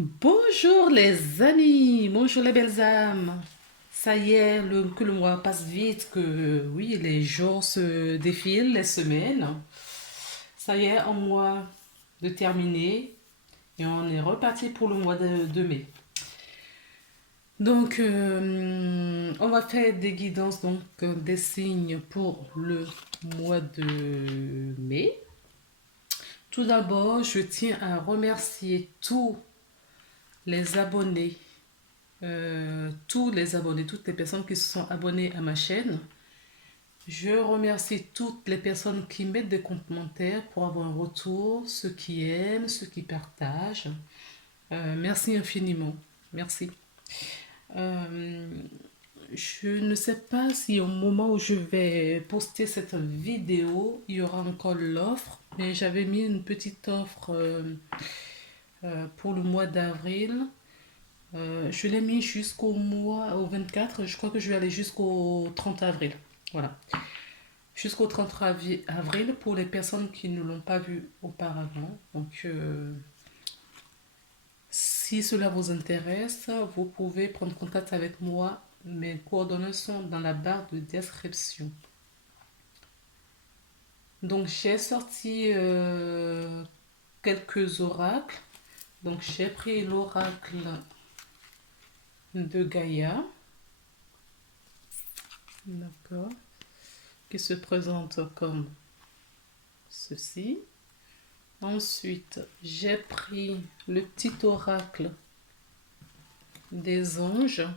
Bonjour les amis, bonjour les belles âmes. Ça y est, que le mois passe vite, que oui, les jours se défilent, les semaines. Ça y est, un mois de terminé et on est reparti pour le mois de mai. Donc, on va faire des guidances, donc des signes pour le mois de mai. Tout d'abord, je tiens à remercier les tous les abonnés, toutes les personnes qui se sont abonnées à ma chaîne. Je remercie toutes les personnes qui mettent des commentaires pour avoir un retour, ceux qui aiment, ceux qui partagent. Merci infiniment. Merci. Euh, je ne sais pas si au moment où je vais poster cette vidéo, il y aura encore l'offre, mais j'avais mis une petite offre pour le mois d'avril. Je l'ai mis au 24. Je crois que je vais aller jusqu'au 30 avril. Voilà. Jusqu'au 30 avril pour les personnes qui ne l'ont pas vu auparavant. Donc, si cela vous intéresse, vous pouvez prendre contact avec moi. Mes coordonnées sont dans la barre de description. Donc, j'ai sorti quelques oracles. Donc, j'ai pris l'oracle de Gaïa. D'accord. Qui se présente comme ceci. Ensuite, j'ai pris le petit oracle des anges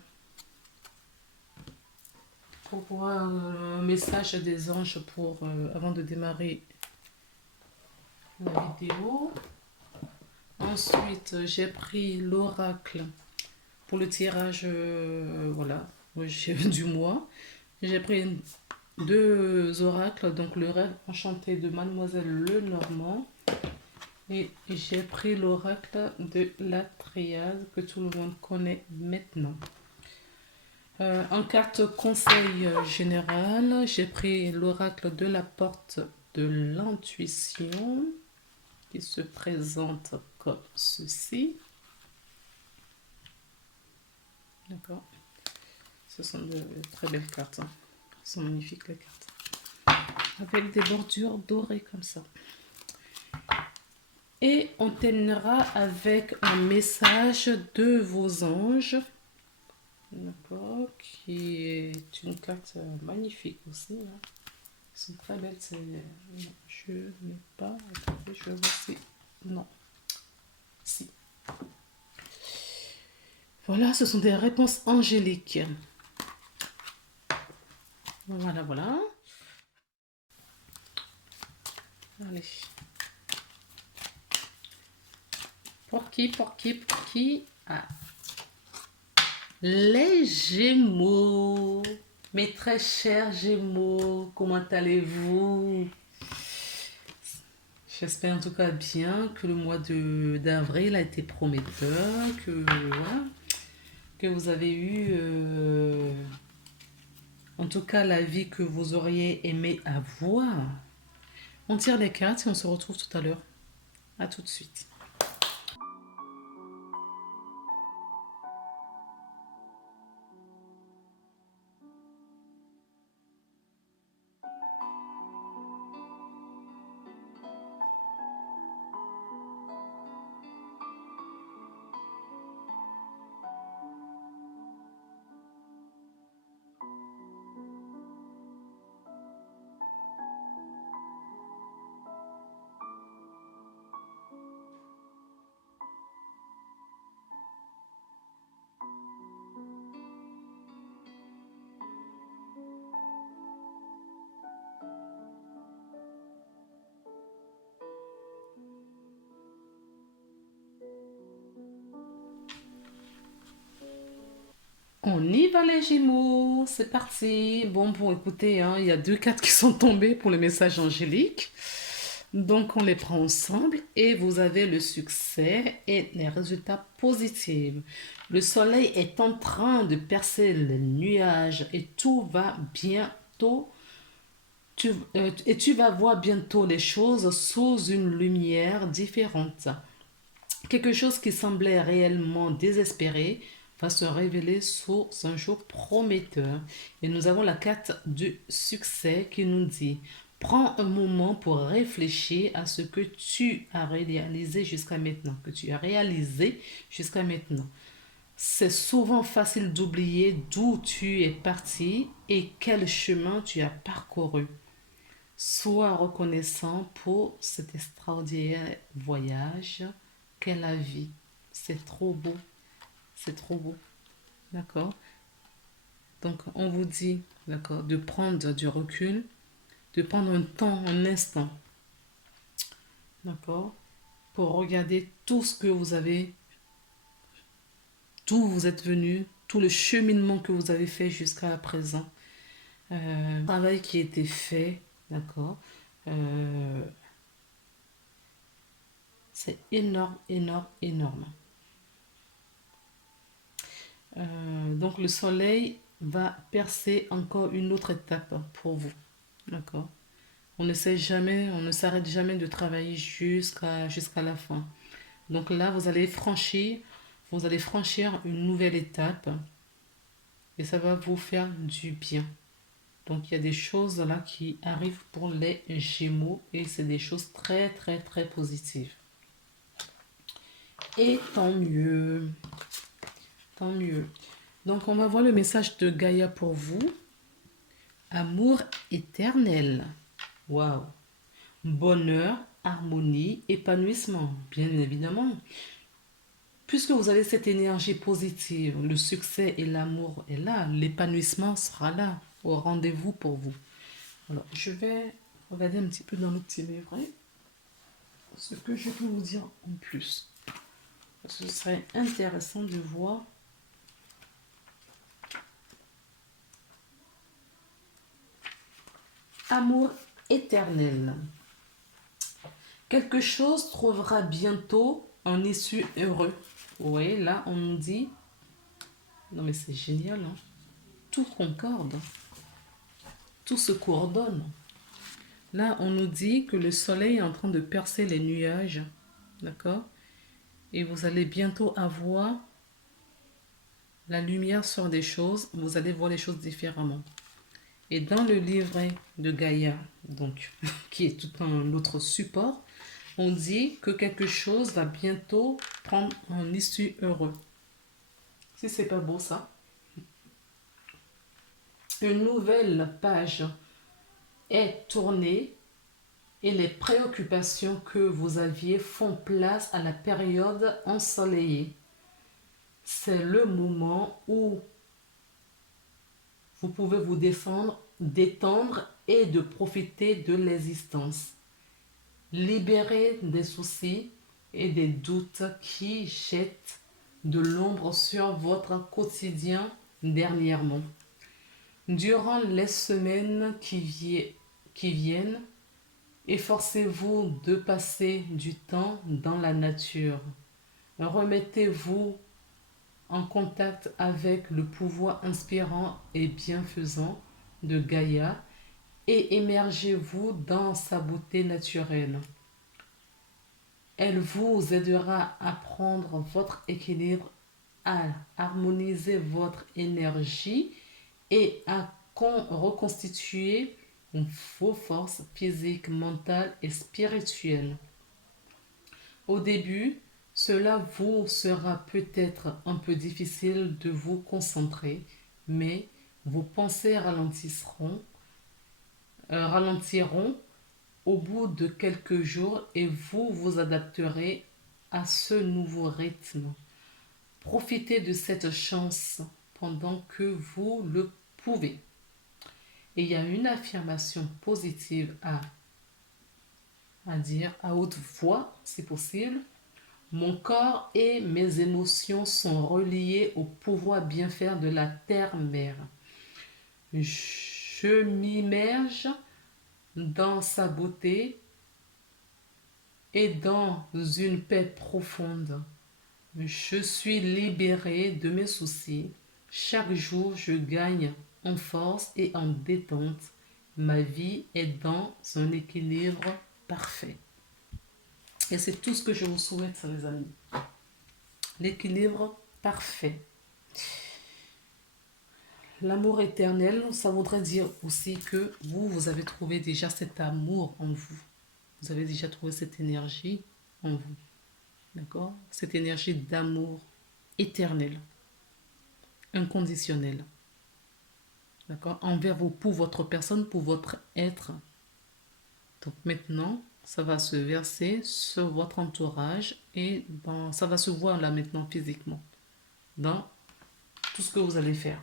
pour voir le message des anges avant de démarrer la vidéo. Ensuite, j'ai pris l'oracle pour le tirage voilà, du mois. J'ai pris deux oracles, donc le rêve enchanté de Mademoiselle Lenormand. Et j'ai pris l'oracle de la triade que tout le monde connaît maintenant. En carte conseil général, j'ai pris l'oracle de la porte de l'intuition qui se présente comme ceci. D'accord. Ce sont de très belles cartes. Hein. Ce sont magnifiques les cartes. Avec des bordures dorées comme ça. Et on terminera avec un message de vos anges. D'accord, qui est une carte magnifique aussi. Hein. Elles sont très belles. Non, je n'ai pas. Attendez, je vais voir si. Non. Si. Voilà, ce sont des réponses angéliques. Voilà, voilà. Allez. Pour qui Ah. Les Gémeaux. Mes très chers Gémeaux, comment allez-vous? J'espère en tout cas bien que le mois d'avril a été prometteur, voilà, que vous avez eu en tout cas la vie que vous auriez aimé avoir. On tire les cartes et on se retrouve tout à l'heure. À tout de suite. On y va les Gémeaux, c'est parti. Bon, écoutez, hein, il y a deux cartes qui sont tombées pour le message angélique. Donc on les prend ensemble et vous avez le succès et les résultats positifs. Le soleil est en train de percer les nuages et tout va bientôt. Et tu vas voir bientôt les choses sous une lumière différente. Quelque chose qui semblait réellement désespéré va se révéler sous un jour prometteur. Et nous avons la carte du succès qui nous dit: prends un moment pour réfléchir à ce que tu as réalisé jusqu'à maintenant, C'est souvent facile d'oublier d'où tu es parti et quel chemin tu as parcouru. Sois reconnaissant pour cet extraordinaire voyage qu'est la vie. C'est trop beau, c'est trop beau. D'accord? Donc, on vous dit, d'accord, de prendre du recul, de prendre un temps, un instant, d'accord, pour regarder tout ce que vous avez, d'où vous êtes venu, tout le cheminement que vous avez fait jusqu'à présent, le travail qui a été fait, d'accord. Euh, c'est énorme, énorme, énorme. Donc le soleil va percer encore une autre étape pour vous. D'accord? On ne sait jamais, on ne s'arrête jamais de travailler jusqu'à la fin. Donc là, vous allez franchir une nouvelle étape et ça va vous faire du bien. Donc il y a des choses là qui arrivent pour les Gémeaux et c'est des choses très très très positives. Et tant mieux, tant mieux. Donc on va voir le message de Gaïa pour vous. Amour éternel. Waouh. Bonheur, harmonie, épanouissement, bien évidemment. Puisque vous avez cette énergie positive, le succès et l'amour est là, l'épanouissement sera là, au rendez-vous pour vous. Alors, je vais regarder un petit peu dans le petit livret ce que je peux vous dire en plus. Ce serait intéressant de voir. Amour éternel. Quelque chose trouvera bientôt un issue heureux. Oui, là, on nous dit... Non, mais c'est génial, hein? Tout concorde. Tout se coordonne. Là, on nous dit que le soleil est en train de percer les nuages. D'accord? Et vous allez bientôt avoir la lumière sur des choses. Vous allez voir les choses différemment. Et dans le livret de Gaïa, donc, qui est tout un autre support, on dit que quelque chose va bientôt prendre un issue heureux. Si c'est pas beau ça. Une nouvelle page est tournée et les préoccupations que vous aviez font place à la période ensoleillée. C'est le moment où vous pouvez vous détendre et de profiter de l'existence. Libérez des soucis et des doutes qui jettent de l'ombre sur votre quotidien dernièrement. Durant les semaines qui viennent, efforcez-vous de passer du temps dans la nature. Remettez-vous en contact avec le pouvoir inspirant et bienfaisant de Gaïa et émergez-vous dans sa beauté naturelle. Elle vous aidera à prendre votre équilibre, à harmoniser votre énergie et à reconstituer vos forces physiques, mentales et spirituelles. Au début, cela vous sera peut-être un peu difficile de vous concentrer, mais vos pensées ralentiront au bout de quelques jours et vous vous adapterez à ce nouveau rythme. Profitez de cette chance pendant que vous le pouvez. Et il y a une affirmation positive à dire à haute voix, si possible. Mon corps et mes émotions sont reliés au pouvoir bienfaire de la terre-mère. Je m'immerge dans sa beauté et dans une paix profonde. Je suis libérée de mes soucis. Chaque jour, je gagne en force et en détente. Ma vie est dans un équilibre parfait. Et c'est tout ce que je vous souhaite, les amis. l'équilibre parfait. L'amour éternel, ça voudrait dire aussi que vous avez trouvé déjà cet amour en vous. Vous avez déjà trouvé cette énergie en vous. D'accord? Cette énergie d'amour éternel, inconditionnel. D'accord? Envers vous, pour votre personne, pour votre être. Donc maintenant, ça va se verser sur votre entourage et ça va se voir là maintenant physiquement dans tout ce que vous allez faire.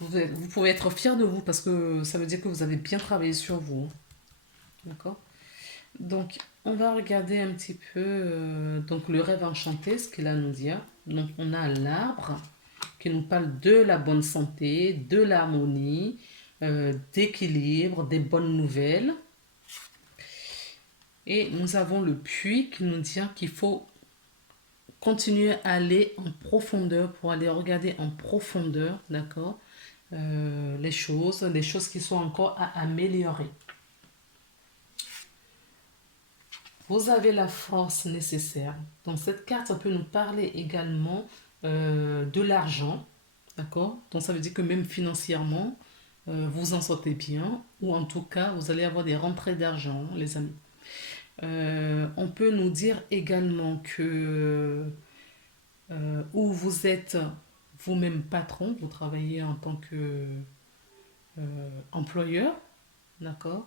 Vous pouvez être fier de vous parce que ça veut dire que vous avez bien travaillé sur vous. D'accord? Donc, on va regarder un petit peu donc le rêve enchanté, ce qu'il a à nous dire. Donc, on a l'arbre qui nous parle de la bonne santé, de l'harmonie, d'équilibre, des bonnes nouvelles. Et nous avons le puits qui nous dit qu'il faut continuer à aller en profondeur pour aller regarder en profondeur, d'accord, les choses qui sont encore à améliorer. Vous avez la force nécessaire. Donc cette carte, ça peut nous parler également de l'argent, d'accord? Donc ça veut dire que même financièrement, vous en sortez bien, ou en tout cas, vous allez avoir des rentrées d'argent, les amis. On peut nous dire également que où vous êtes vous-même patron, vous travaillez en tant que employeur, d'accord,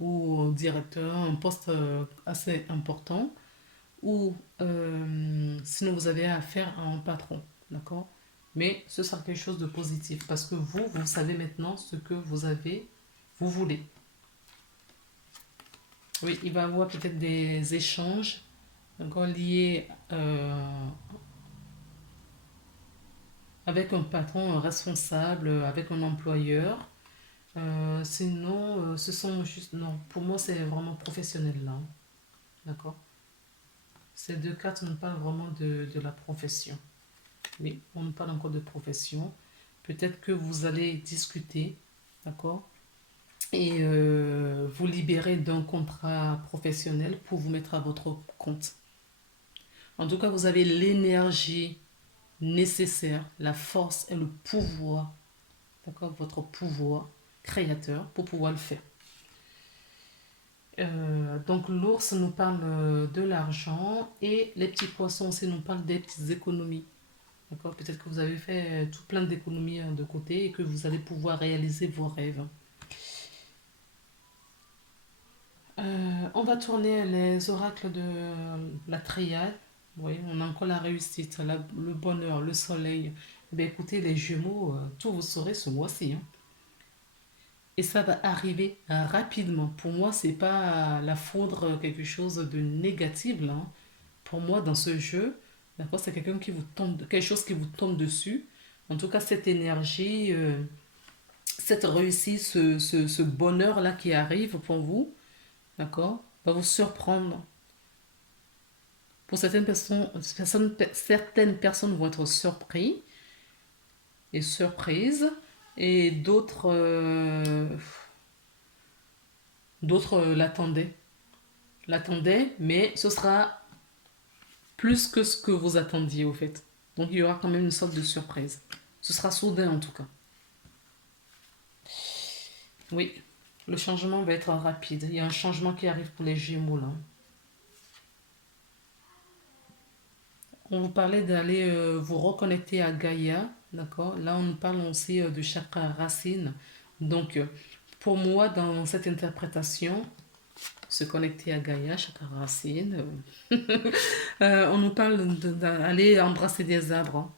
ou directeur, un poste assez important, ou sinon vous avez affaire à un patron, d'accord. Mais ce sera quelque chose de positif parce que vous savez maintenant ce que vous voulez. Oui, il va y avoir peut-être des échanges encore liés avec un patron, un responsable, avec un employeur. Sinon, ce sont juste... Non, pour moi, c'est vraiment professionnel là. D'accord. Ces deux cartes nous parlent vraiment de la profession. Oui, on nous parle encore de profession. Peut-être que vous allez discuter, d'accord, et vous libérer d'un contrat professionnel pour vous mettre à votre compte. En tout cas, vous avez l'énergie nécessaire, la force et le pouvoir, d'accord, votre pouvoir créateur pour pouvoir le faire. Donc l'ours nous parle de l'argent et les petits poissons aussi nous parlent des petites économies. D'accord. Peut-être que vous avez fait tout plein d'économies de côté et que vous allez pouvoir réaliser vos rêves. On va tourner les oracles de la triade. Oui, on a encore la réussite, le bonheur, le soleil. Eh bien, écoutez, les Gémeaux, tout vous saurez ce mois-ci, hein. Et ça va arriver rapidement. Pour moi, c'est pas la foudre, quelque chose de négatif là, hein. Pour moi, dans ce jeu, d'accord, c'est quelqu'un qui vous tombe, quelque chose qui vous tombe dessus. En tout cas, cette énergie, cette réussite, ce bonheur-là qui arrive pour vous, d'accord, va vous surprendre. Pour certaines personnes vont être surpris et surprises, et d'autres l'attendaient, mais ce sera plus que ce que vous attendiez au fait. Donc il y aura quand même une sorte de surprise. Ce sera soudain en tout cas. Oui, le changement va être rapide. Il y a un changement qui arrive pour les Gémeaux là. On vous parlait d'aller vous reconnecter à Gaïa, d'accord. Là, on nous parle aussi de chakra racine. Donc, pour moi, dans cette interprétation, se connecter à Gaïa, chakra racine, on nous parle d'aller embrasser des arbres, hein.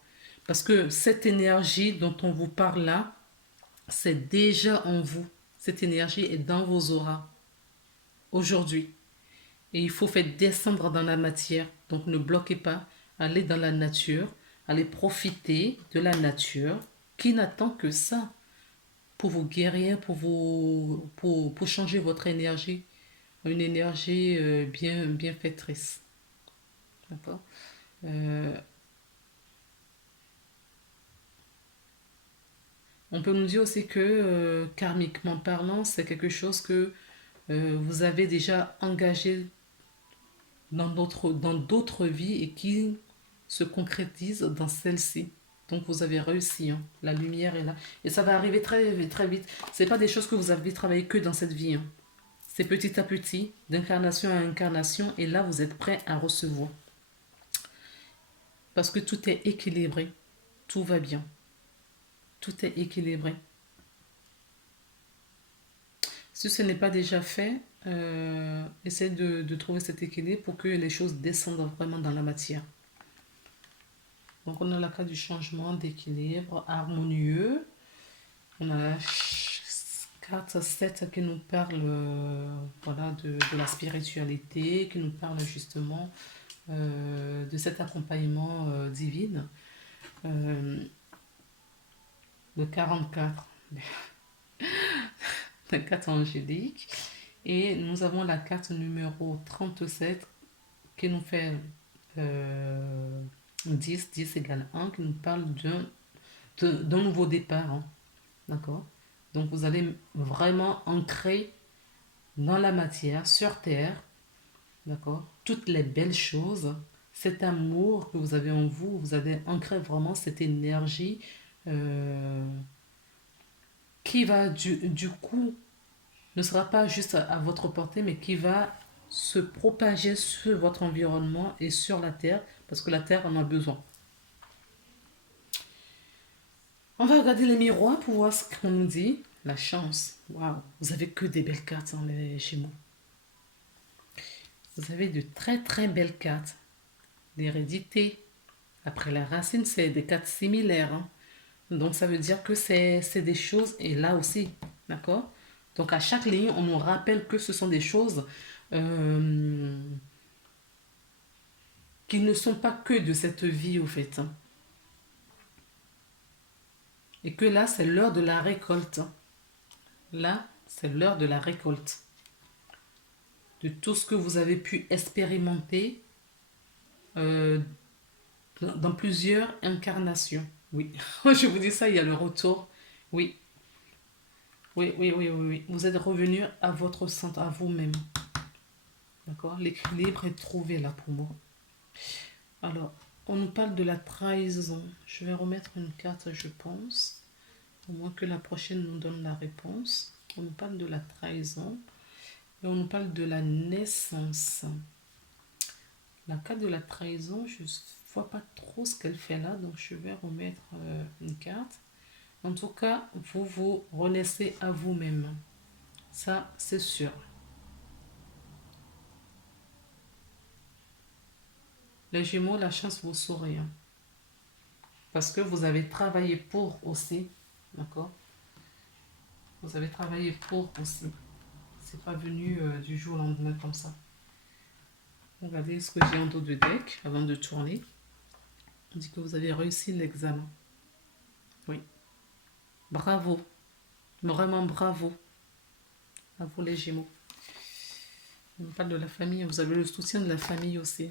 Parce que cette énergie dont on vous parle là, c'est déjà en vous. Cette énergie est dans vos auras aujourd'hui. Et il faut faire descendre dans la matière. Donc ne bloquez pas. Allez dans la nature. Allez profiter de la nature qui n'attend que ça pour vous guérir, pour changer votre énergie. Une énergie bien, bien fêtrice. D'accord. Euh, on peut nous dire aussi que karmiquement parlant, c'est quelque chose que vous avez déjà engagé dans d'autres vies et qui se concrétisent dans celle-ci. Donc vous avez réussi, hein. La lumière est là. Et ça va arriver très, très vite. C'est pas des choses que vous avez travaillé que dans cette vie, hein. C'est petit à petit, d'incarnation à incarnation, et là vous êtes prêt à recevoir. Parce que tout est équilibré. Tout va bien. Tout est équilibré. Si ce n'est pas déjà fait, essayez de trouver cet équilibre pour que les choses descendent vraiment dans la matière. Donc on a la carte du changement, d'équilibre, harmonieux. On a la carte 7 qui nous parle voilà, de la spiritualité, qui nous parle justement de cet accompagnement divin. Le 44, la carte angélique. Et nous avons la carte numéro 37 qui nous fait 10 égale 1, qui nous parle d'un nouveau départ, hein. D'accord. Donc vous allez vraiment ancrer dans la matière, sur terre, d'accord, toutes les belles choses, cet amour que vous avez en vous, vous allez ancrer vraiment cette énergie qui va du coup ne sera pas juste à votre portée, mais qui va se propager sur votre environnement et sur la terre, parce que la terre en a besoin. On va regarder les miroirs pour voir ce qu'on nous dit. La chance. Waouh, vous avez que des belles cartes, hein, les Gémeaux. Vous avez de très très belles cartes. L'hérédité. Après la racine, c'est des cartes similaires, hein. Donc ça veut dire que c'est des choses, et là aussi, d'accord. Donc à chaque ligne, on nous rappelle que ce sont des choses euh, qui ne sont pas que de cette vie, au fait, hein. Et que là, c'est l'heure de la récolte. Là, c'est l'heure de la récolte. De tout ce que vous avez pu expérimenter euh, dans plusieurs incarnations. Oui, je vous dis ça, il y a le retour. Oui, oui, oui, oui, oui, oui. Vous êtes revenu à votre centre, à vous-même. D'accord. L'équilibre est trouvé là pour moi. Alors, on nous parle de la trahison. Je vais remettre une carte, je pense. Au moins que la prochaine nous donne la réponse. On nous parle de la trahison. Et on nous parle de la naissance. La carte de la trahison, je ne vois pas trop ce qu'elle fait là. Donc, je vais remettre une carte. En tout cas, vous vous renaissez à vous-même. Ça, c'est sûr. Les Gémeaux, la chance vous sourit, hein. Parce que vous avez travaillé pour aussi. D'accord. Vous avez travaillé pour aussi. C'est pas venu du jour au lendemain comme ça. Regardez ce que j'ai en dos de deck avant de tourner. On dit que vous avez réussi l'examen. Oui. Bravo. Vraiment bravo. À vous les Gémeaux. On parle de la famille. Vous avez le soutien de la famille aussi.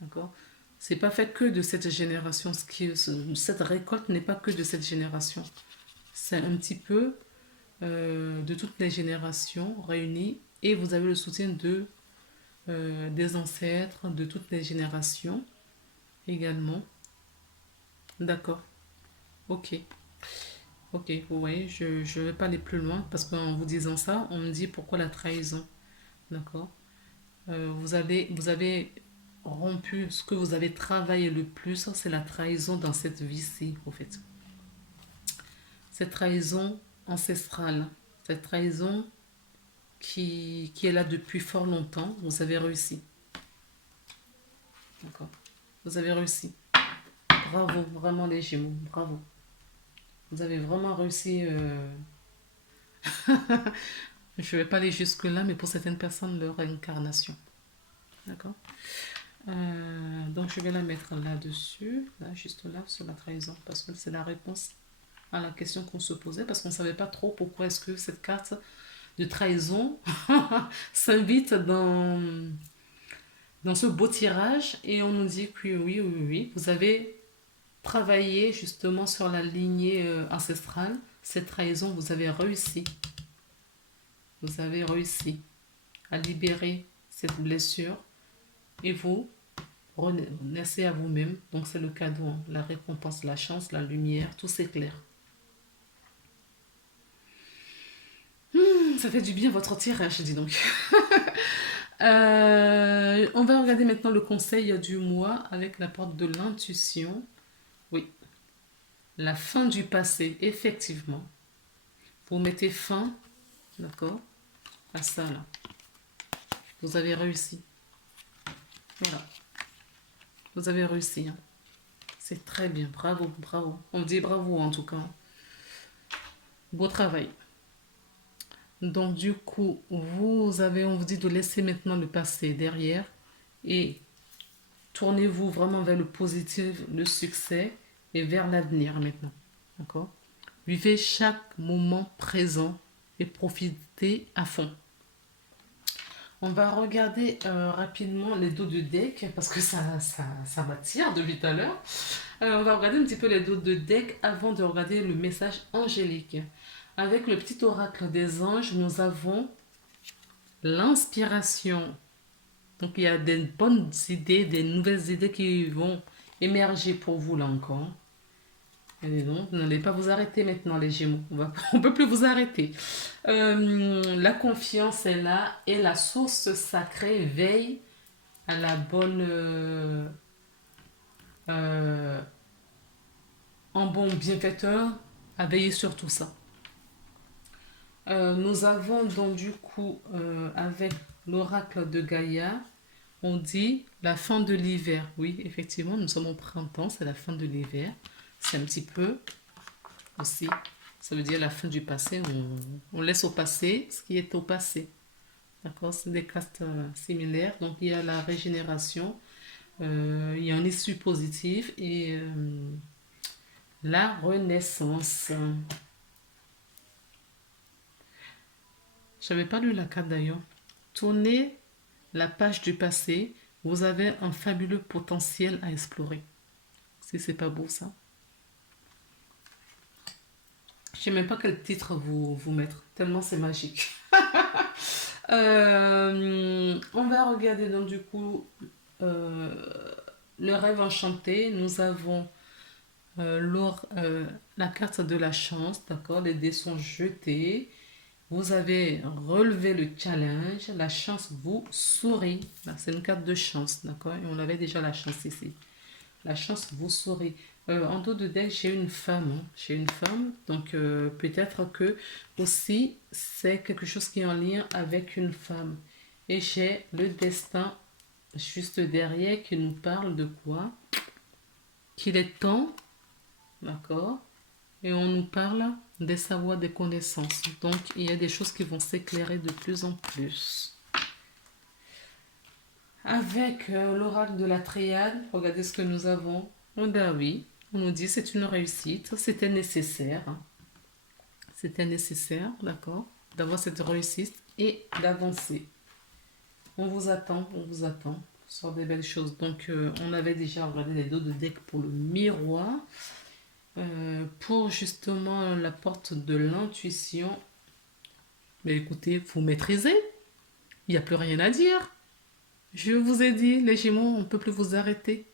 D'accord. C'est pas fait que de cette génération. Cette récolte n'est pas que de cette génération. C'est un petit peu de toutes les générations réunies. Et vous avez le soutien des ancêtres, de toutes les générations également. D'accord. Ok. Ok, vous voyez, je ne vais pas aller plus loin parce qu'en vous disant ça, on me dit pourquoi la trahison. D'accord. Vous avez rompu, ce que vous avez travaillé le plus, c'est la trahison dans cette vie-ci, au fait. Cette trahison ancestrale, cette trahison qui est là depuis fort longtemps, vous avez réussi. D'accord. Vous avez réussi. Bravo, vraiment les Gémeaux, bravo. Vous avez vraiment réussi. Je ne vais pas aller jusque-là, mais pour certaines personnes, leur incarnation. D'accord. Donc je vais la mettre là-dessus, là, juste là, sur la trahison, parce que c'est la réponse à la question qu'on se posait, parce qu'on ne savait pas trop pourquoi est-ce que cette carte de trahison s'invite dans ce beau tirage, et on nous dit que oui, oui, oui, vous avez travaillé justement sur la lignée ancestrale, cette trahison, vous avez réussi. Vous avez réussi à libérer cette blessure et vous renaissez à vous-même. Donc c'est le cadeau, hein. La récompense, la chance, la lumière, tout s'éclaire. Ça fait du bien votre tirage, dis donc. On va regarder maintenant le conseil du mois avec la porte de l'intuition. Oui, la fin du passé, effectivement. Vous mettez fin, d'accord, à ça là. Vous avez réussi. Voilà, vous avez réussi, hein. C'est très bien, bravo, bravo. On dit bravo en tout cas. Beau travail. Donc du coup, on vous dit de laisser maintenant le passé derrière et tournez-vous vraiment vers le positif, le succès et vers l'avenir maintenant. D'accord? Vivez chaque moment présent et profitez à fond. On va regarder rapidement les dos de deck parce que ça m'attire depuis tout à l'heure. On va regarder un petit peu les dos de deck avant de regarder le message angélique. Avec le petit oracle des anges, nous avons l'inspiration. Donc il y a des bonnes idées, des nouvelles idées qui vont émerger pour vous là encore. Et donc, vous n'allez pas vous arrêter maintenant, les Gémeaux. On ne peut plus vous arrêter. La confiance est là et la source sacrée veille à la bonne... en bon bienfaiteur, à veiller sur tout ça. Nous avons donc du coup, avec l'oracle de Gaïa, on dit la fin de l'hiver. Oui, effectivement, nous sommes au printemps, c'est la fin de l'hiver. C'est un petit peu aussi, ça veut dire la fin du passé. On laisse au passé ce qui est au passé. D'accord? C'est des castes similaires. Donc, il y a la régénération, il y a un issue positif et la renaissance. Je n'avais pas lu la carte d'ailleurs. Tournez la page du passé. Vous avez un fabuleux potentiel à explorer. Si c'est pas beau ça. Je sais même pas quel titre vous mettre. Tellement c'est magique. On va regarder donc du coup le rêve enchanté. Nous avons la carte de la chance. D'accord, les dés sont jetés. Vous avez relevé le challenge. La chance vous sourit. C'est une carte de chance, d'accord? Et on avait déjà la chance ici. La chance vous sourit. En dos de deck, j'ai une femme. Hein. J'ai une femme. Donc, peut-être que aussi, c'est quelque chose qui est en lien avec une femme. Et j'ai le destin juste derrière qui nous parle de quoi? Qu'il est temps, d'accord? Et on nous parle des savoirs, des connaissances. Donc, il y a des choses qui vont s'éclairer de plus en plus. Avec l'oracle de la triade, regardez ce que nous avons. Oh, ben oui, on nous dit c'est une réussite, c'était nécessaire. Hein. C'était nécessaire, d'accord, d'avoir cette réussite et d'avancer. On vous attend sur des belles choses. Donc, on avait déjà regardé les dos de deck pour le miroir. Pour justement la porte de l'intuition, mais écoutez, vous maîtrisez, il n'y a plus rien à dire. Je vous ai dit, les Gémeaux, on ne peut plus vous arrêter.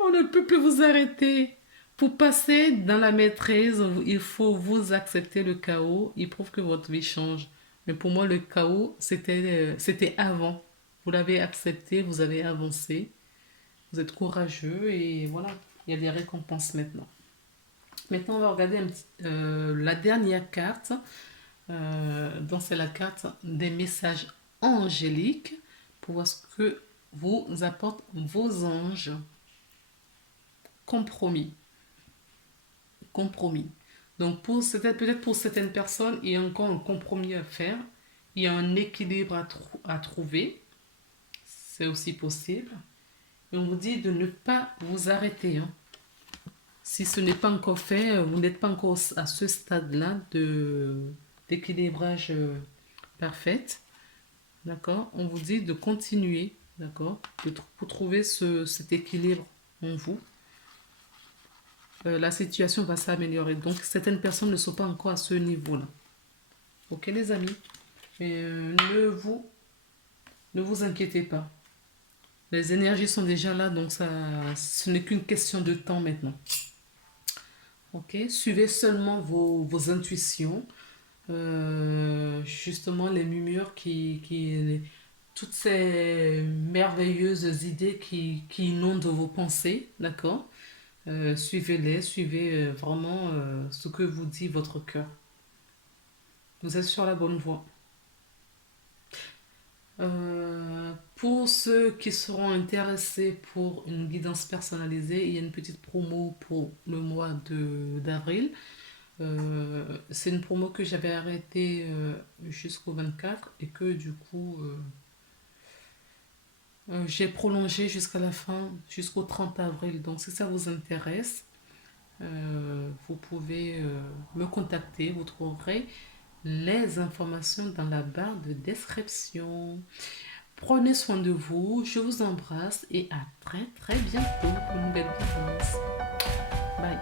On ne peut plus vous arrêter. Pour passer dans la maîtrise, il faut vous accepter le chaos. Il prouve que votre vie change. Mais pour moi, le chaos, c'était avant. Vous l'avez accepté, vous avez avancé. Vous êtes courageux et voilà, il y a des récompenses maintenant. Maintenant, on va regarder la dernière carte. Donc, c'est la carte des messages angéliques pour voir ce que vous apportent vos anges. Compromis. Compromis. Donc, peut-être pour certaines personnes, il y a encore un compromis à faire. Il y a un équilibre à trouver. C'est aussi possible. Et on vous dit de ne pas vous arrêter. Hein. Si ce n'est pas encore fait, vous n'êtes pas encore à ce stade-là d'équilibrage parfait. D'accord? On vous dit de continuer, d'accord? Pour trouver cet équilibre en vous. La situation va s'améliorer. Donc, certaines personnes ne sont pas encore à ce niveau-là. Ok, les amis? Ne vous Ne vous inquiétez pas. Les énergies sont déjà là, donc ça, ce n'est qu'une question de temps maintenant. Ok? Suivez seulement vos intuitions. Justement, les murmures toutes ces merveilleuses idées qui inondent vos pensées, d'accord? Suivez-les, suivez vraiment ce que vous dit votre cœur. Vous êtes sur la bonne voie. Pour ceux qui seront intéressés pour une guidance personnalisée, il y a une petite promo pour le mois d'avril. C'est une promo que j'avais arrêtée jusqu'au 24 et que du coup j'ai prolongé jusqu'à la fin, jusqu'au 30 avril. Donc si ça vous intéresse, vous pouvez me contacter. Vous trouverez les informations dans la barre de description. Prenez soin de vous, je vous embrasse et à très très bientôt pour une nouvelle guidance. Bye.